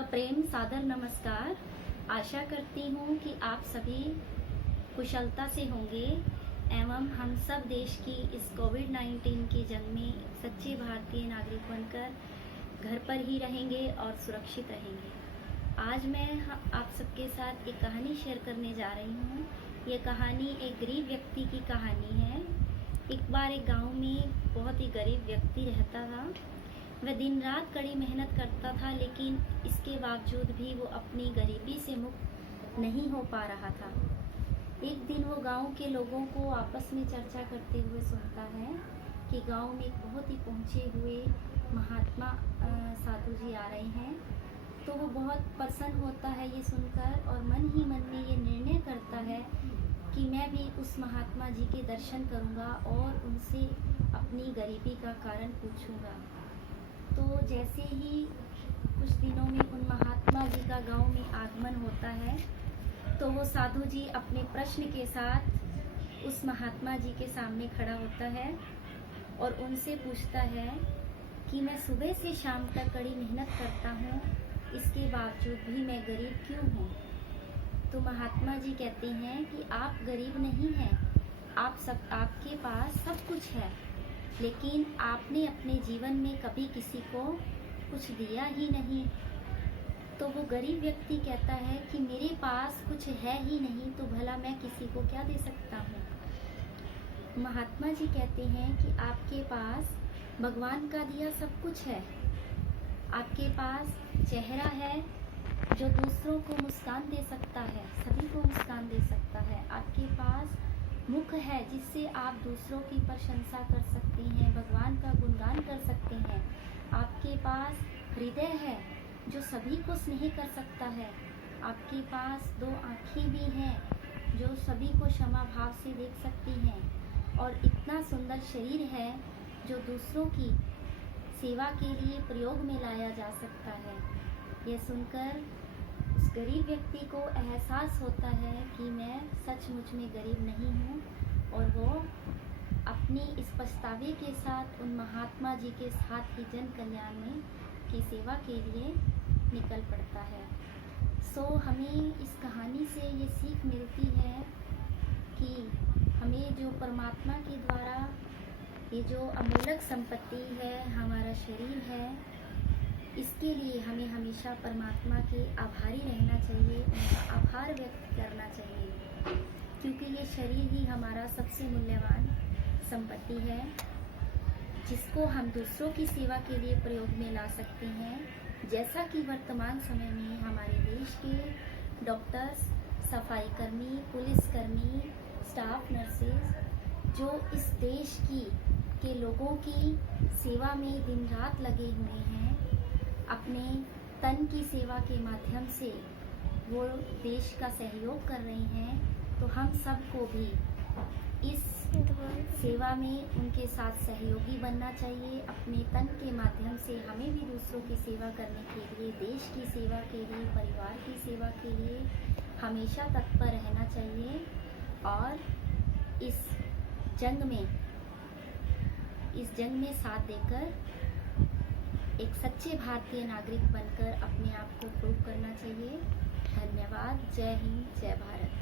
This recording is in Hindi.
प्रेम सादर नमस्कार। आशा करती हूँ कि आप सभी कुशलता से होंगे एवं हम सब देश की इस कोविड-19 की जंग में सच्चे भारतीय नागरिक बनकर घर पर ही रहेंगे और सुरक्षित रहेंगे। आज मैं आप सबके साथ एक कहानी शेयर करने जा रही हूँ। ये कहानी एक गरीब व्यक्ति की कहानी है। एक बार एक गांव में बहुत ही गरीब व्यक्ति रहता था। वह दिन रात कड़ी मेहनत करता था, लेकिन इसके बावजूद भी वो अपनी गरीबी से मुक्त नहीं हो पा रहा था। एक दिन वो गांव के लोगों को आपस में चर्चा करते हुए सुनता है कि गांव में एक बहुत ही पहुँचे हुए महात्मा साधु जी आ रहे हैं। तो वो बहुत प्रसन्न होता है ये सुनकर और मन ही मन में ये निर्णय करता है कि मैं भी उस महात्मा जी के दर्शन करूँगा और उनसे अपनी गरीबी का कारण पूछूंगा। तो जैसे ही कुछ दिनों में उन महात्मा जी का गांव में आगमन होता है, तो वो साधु जी अपने प्रश्न के साथ उस महात्मा जी के सामने खड़ा होता है और उनसे पूछता है कि मैं सुबह से शाम तक कड़ी मेहनत करता हूँ, इसके बावजूद भी मैं गरीब क्यों हूँ। तो महात्मा जी कहते हैं कि आप गरीब नहीं हैं, आपके पास सब कुछ है, लेकिन आपने अपने जीवन में कभी किसी को कुछ दिया ही नहीं। तो वो गरीब व्यक्ति कहता है कि मेरे पास कुछ है ही नहीं, तो भला मैं किसी को क्या दे सकता हूँ। महात्मा जी कहते हैं कि आपके पास भगवान का दिया सब कुछ है। आपके पास चेहरा है जो दूसरों को मुस्कान दे सकता है, सभी को मुस्कान दे सकता है। आपके पास मुख है जिससे आप दूसरों की प्रशंसा कर सकती हैं, भगवान का गुणगान कर सकते हैं। आपके पास हृदय है जो सभी को स्नेह कर सकता है। आपके पास दो आँखें भी हैं जो सभी को क्षमा भाव से देख सकती हैं, और इतना सुंदर शरीर है जो दूसरों की सेवा के लिए प्रयोग में लाया जा सकता है। यह सुनकर उस गरीब व्यक्ति को एहसास होता है कि मैं सचमुच में गरीब नहीं हूँ, और वो अपनी इस पछतावे के साथ उन महात्मा जी के साथ ही जन कल्याण में की सेवा के लिए निकल पड़ता है। सो हमें इस कहानी से ये सीख मिलती है कि हमें जो परमात्मा के द्वारा ये जो अमूल्य संपत्ति है, हमारा शरीर है, इसके लिए हमें हमेशा परमात्मा के आभारी रहना चाहिए, उनका आभार व्यक्त करना चाहिए, क्योंकि ये शरीर ही हमारा सबसे मूल्यवान संपत्ति है, जिसको हम दूसरों की सेवा के लिए प्रयोग में ला सकते हैं। जैसा कि वर्तमान समय में हमारे देश के डॉक्टर्स, सफाई कर्मी, पुलिसकर्मी, स्टाफ नर्सेज जो इस देश के लोगों की सेवा में दिन रात लगे हुए हैं, अपने तन की सेवा के माध्यम से वो देश का सहयोग कर रहे हैं, तो हम सबको भी इस सेवा में उनके साथ सहयोगी बनना चाहिए। अपने तन के माध्यम से हमें भी दूसरों की सेवा करने के लिए, देश की सेवा के लिए, परिवार की सेवा के लिए हमेशा तत्पर रहना चाहिए, और इस जंग में साथ देकर एक सच्चे भारतीय नागरिक बनकर अपने आप को प्रूव करना चाहिए। धन्यवाद। जय हिंद, जय भारत।